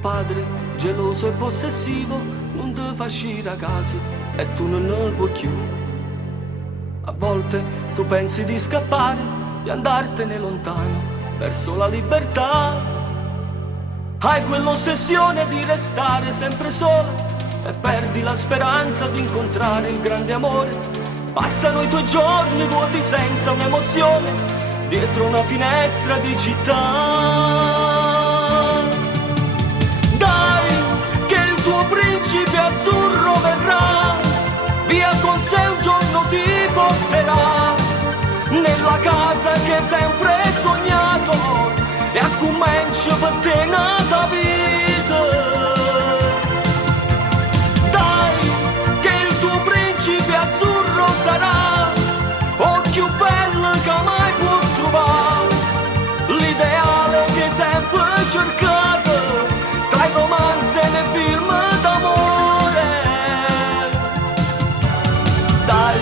padre, geloso e possessivo, non ti fa uscire a casa e tu non ne puoi più. A volte tu pensi di scappare, di andartene lontano, verso la libertà. Hai quell'ossessione di restare sempre sola e perdi la speranza di incontrare il grande amore. Passano i tuoi giorni vuoti senza un'emozione, dietro una finestra di città. Principe azzurro verrà, via con sé un giorno ti porterà nella casa che hai sempre sognato e a comincia per te nata vita. Dai, che il tuo principe azzurro sarà o più bello che mai può trovare, l'ideale che hai sempre cercato tra i romanzi e nei film d'amore. Dai,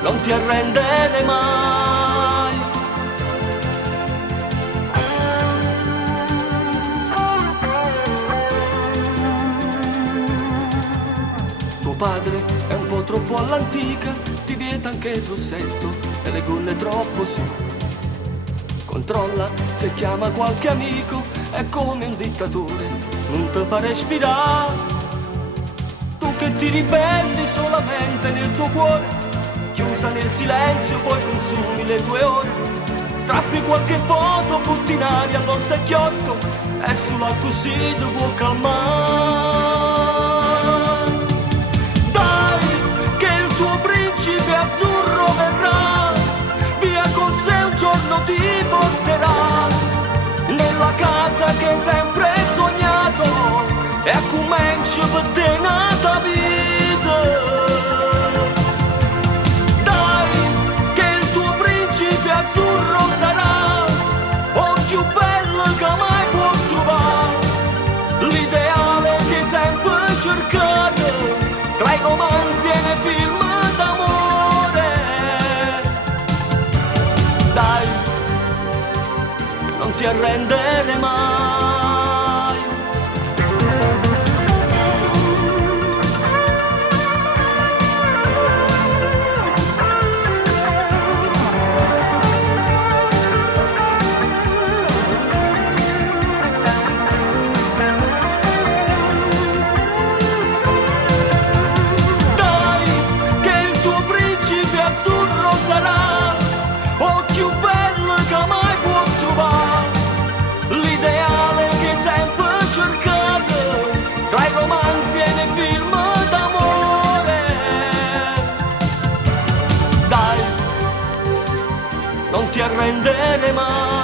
non ti arrendere mai. Tuo padre è un po' troppo all'antica, ti vieta anche il rossetto e le gonne troppo su. Controlla se chiama qualche amico, è come un dittatore, non ti fa respirare. Tu che ti ribelli solamente nel tuo cuore, chiusa nel silenzio poi consumi le tue ore. Strappi qualche foto, butti in aria all'orsecchiotto e sulla così ti può calmare. Dai, che il tuo principe azzurro verrà, via con sé un giorno ti porterà nella casa che hai sempre sognato e a comincia per te nata vita. Dai, che il tuo principe azzurro sarà o più bello che mai può trovare, l'ideale che hai sempre cercato tra i romanzi e nei film d'amore. Dai, non ti arrendere mai. Dai, che il tuo principe azzurro sarà o più bello che mai può trovare, l'ideale che hai sempre cercato tra i romanzi e nei film d'amore. Dai, non ti arrendere mai.